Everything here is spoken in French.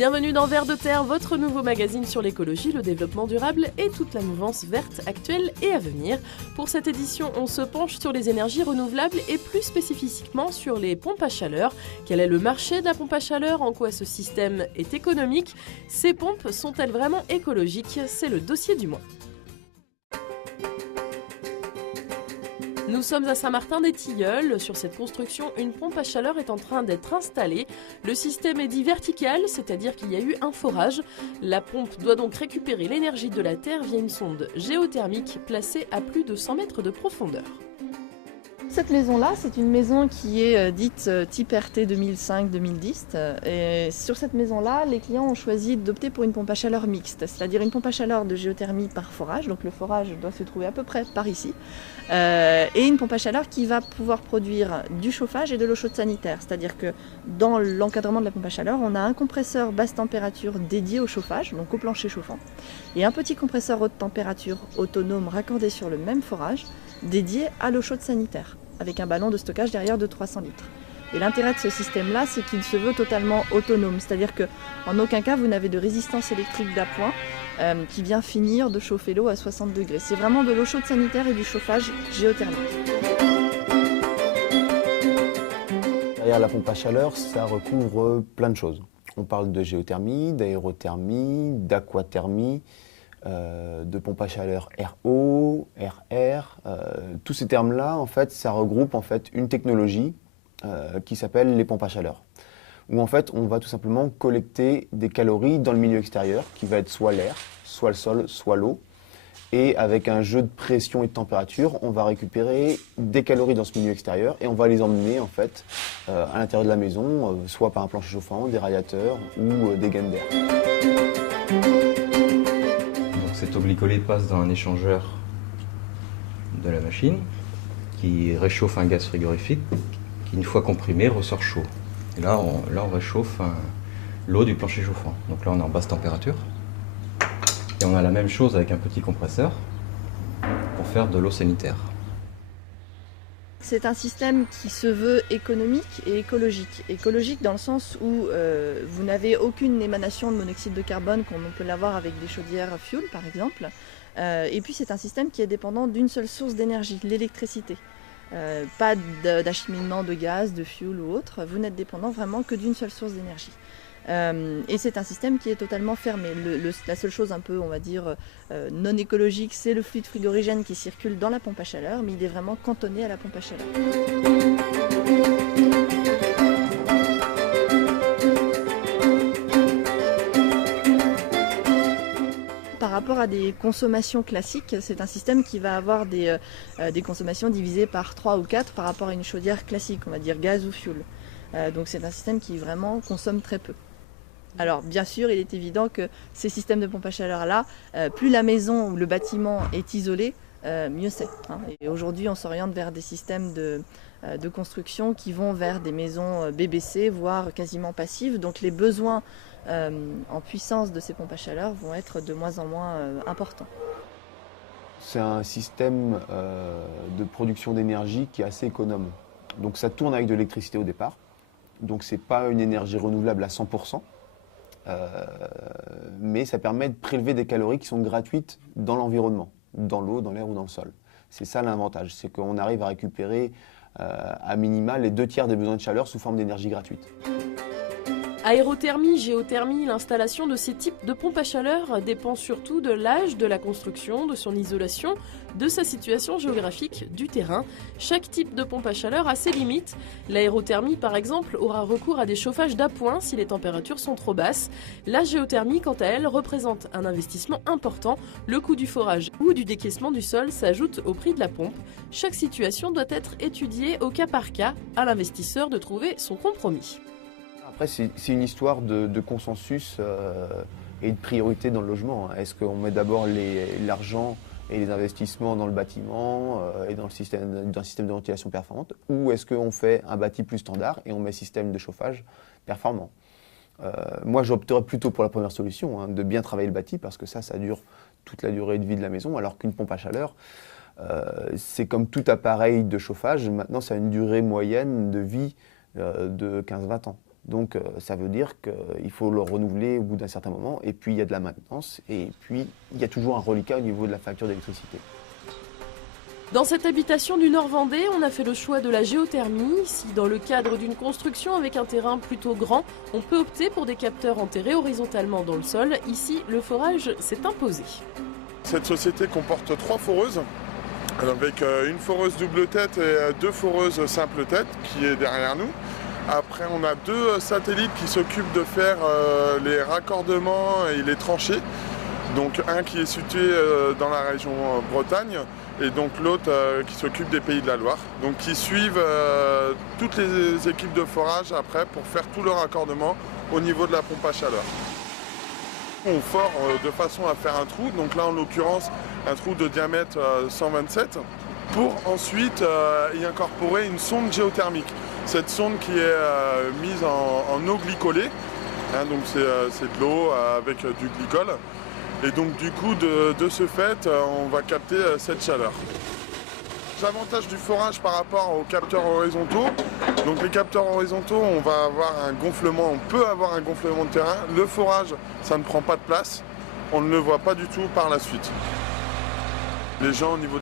Bienvenue dans Vers de Terre, votre nouveau magazine sur l'écologie, le développement durable et toute la mouvance verte actuelle et à venir. Pour cette édition, on se penche sur les énergies renouvelables et plus spécifiquement sur les pompes à chaleur. Quel est le marché de la pompe à chaleur? En quoi ce système est économique? Ces pompes sont-elles vraiment écologiques? C'est le dossier du mois. Nous sommes à Saint-Martin-des-Tilleuls. Sur cette construction, une pompe à chaleur est en train d'être installée. Le système est dit vertical, c'est-à-dire qu'il y a eu un forage. La pompe doit donc récupérer l'énergie de la terre via une sonde géothermique placée à plus de 100 mètres de profondeur. Cette maison-là, c'est une maison qui est dite type RT 2005-2010. Et sur cette maison-là, les clients ont choisi d'opter pour une pompe à chaleur mixte, c'est-à-dire une pompe à chaleur de géothermie par forage. Donc le forage doit se trouver à peu près par ici. Et une pompe à chaleur qui va pouvoir produire du chauffage et de l'eau chaude sanitaire. C'est-à-dire que dans l'encadrement de la pompe à chaleur, on a un compresseur basse température dédié au chauffage, donc au plancher chauffant, et un petit compresseur haute température autonome raccordé sur le même forage, dédié à l'eau chaude sanitaire, avec un ballon de stockage derrière de 300 litres. Et l'intérêt de ce système-là, c'est qu'il se veut totalement autonome, c'est-à-dire qu'en aucun cas vous n'avez de résistance électrique d'appoint qui vient finir de chauffer l'eau à 60 degrés. C'est vraiment de l'eau chaude sanitaire et du chauffage géothermique. Derrière la pompe à chaleur, ça recouvre plein de choses. On parle de géothermie, d'aérothermie, d'aquathermie, de pompe à chaleur RO, RR. Tous ces termes-là, en fait, ça regroupe en fait une technologie qui s'appelle les pompes à chaleur. Où en fait, on va tout simplement collecter des calories dans le milieu extérieur, qui va être soit l'air, soit le sol, soit l'eau. Et avec un jeu de pression et de température, on va récupérer des calories dans ce milieu extérieur et on va les emmener en fait à l'intérieur de la maison, soit par un plancher chauffant, des radiateurs ou des gaines d'air. Cet oblicolé passe dans un échangeur de la machine qui réchauffe un gaz frigorifique qui, une fois comprimé, ressort chaud. Et là, on réchauffe l'eau du plancher chauffant. Donc là, on est en basse température. Et on a la même chose avec un petit compresseur pour faire de l'eau sanitaire. C'est un système qui se veut économique et écologique. Écologique dans le sens où vous n'avez aucune émanation de monoxyde de carbone comme on peut l'avoir avec des chaudières fuel par exemple. Et puis c'est un système qui est dépendant d'une seule source d'énergie, l'électricité. Pas d'acheminement de gaz, de fuel ou autre. Vous n'êtes dépendant vraiment que d'une seule source d'énergie. Et c'est un système qui est totalement fermé. La seule chose un peu, on va dire, non écologique, c'est le fluide frigorigène qui circule dans la pompe à chaleur, mais il est vraiment cantonné à la pompe à chaleur. Par rapport à des consommations classiques, c'est un système qui va avoir des consommations divisées par 3 ou 4 par rapport à une chaudière classique, on va dire gaz ou fuel. Donc c'est un système qui vraiment consomme très peu. Alors bien sûr, il est évident que ces systèmes de pompe à chaleur-là, plus la maison ou le bâtiment est isolé, mieux c'est. Et aujourd'hui, on s'oriente vers des systèmes de construction qui vont vers des maisons BBC, voire quasiment passives. Donc les besoins en puissance de ces pompes à chaleur vont être de moins en moins importants. C'est un système de production d'énergie qui est assez économe. Donc ça tourne avec de l'électricité au départ. Donc ce n'est pas une énergie renouvelable à 100%. Mais ça permet de prélever des calories qui sont gratuites dans l'environnement, dans l'eau, dans l'air ou dans le sol. C'est ça l'avantage, c'est qu'on arrive à récupérer à minima les 2/3 des besoins de chaleur sous forme d'énergie gratuite. Aérothermie, géothermie, l'installation de ces types de pompes à chaleur dépend surtout de l'âge de la construction, de son isolation, de sa situation géographique, du terrain. Chaque type de pompe à chaleur a ses limites. L'aérothermie, par exemple, aura recours à des chauffages d'appoint si les températures sont trop basses. La géothermie, quant à elle, représente un investissement important. Le coût du forage ou du décaissement du sol s'ajoute au prix de la pompe. Chaque situation doit être étudiée au cas par cas, à l'investisseur de trouver son compromis. Après, c'est une histoire de consensus et de priorité dans le logement. Est-ce qu'on met d'abord l'argent et les investissements dans le bâtiment et dans un système de ventilation performante, ou est-ce qu'on fait un bâti plus standard et on met un système de chauffage performant? Moi, j'opterais plutôt pour la première solution, de bien travailler le bâti, parce que ça dure toute la durée de vie de la maison, alors qu'une pompe à chaleur, c'est comme tout appareil de chauffage. Maintenant, ça a une durée moyenne de vie de 15-20 ans. Donc ça veut dire qu'il faut le renouveler au bout d'un certain moment, et puis il y a de la maintenance, et puis il y a toujours un reliquat au niveau de la facture d'électricité. Dans cette habitation du Nord-Vendée, on a fait le choix de la géothermie. Si dans le cadre d'une construction avec un terrain plutôt grand, on peut opter pour des capteurs enterrés horizontalement dans le sol, ici le forage s'est imposé. Cette société comporte 3 foreuses, avec une foreuse double tête et 2 foreuses simple tête qui est derrière nous. Après, on a 2 satellites qui s'occupent de faire les raccordements et les tranchées. Donc un qui est situé dans la région Bretagne et donc l'autre qui s'occupe des Pays de la Loire. Donc qui suivent toutes les équipes de forage après pour faire tout le raccordement au niveau de la pompe à chaleur. On fore de façon à faire un trou, donc là en l'occurrence un trou de diamètre 127, pour ensuite y incorporer une sonde géothermique. Cette sonde qui est mise en eau glycolée, hein, donc c'est de l'eau avec du glycol. Et donc du coup de ce fait on va capter cette chaleur. L'avantage du forage par rapport aux capteurs horizontaux, donc les capteurs horizontaux on va avoir un gonflement, on peut avoir un gonflement de terrain. Le forage ça ne prend pas de place, on ne le voit pas du tout par la suite. Les gens au niveau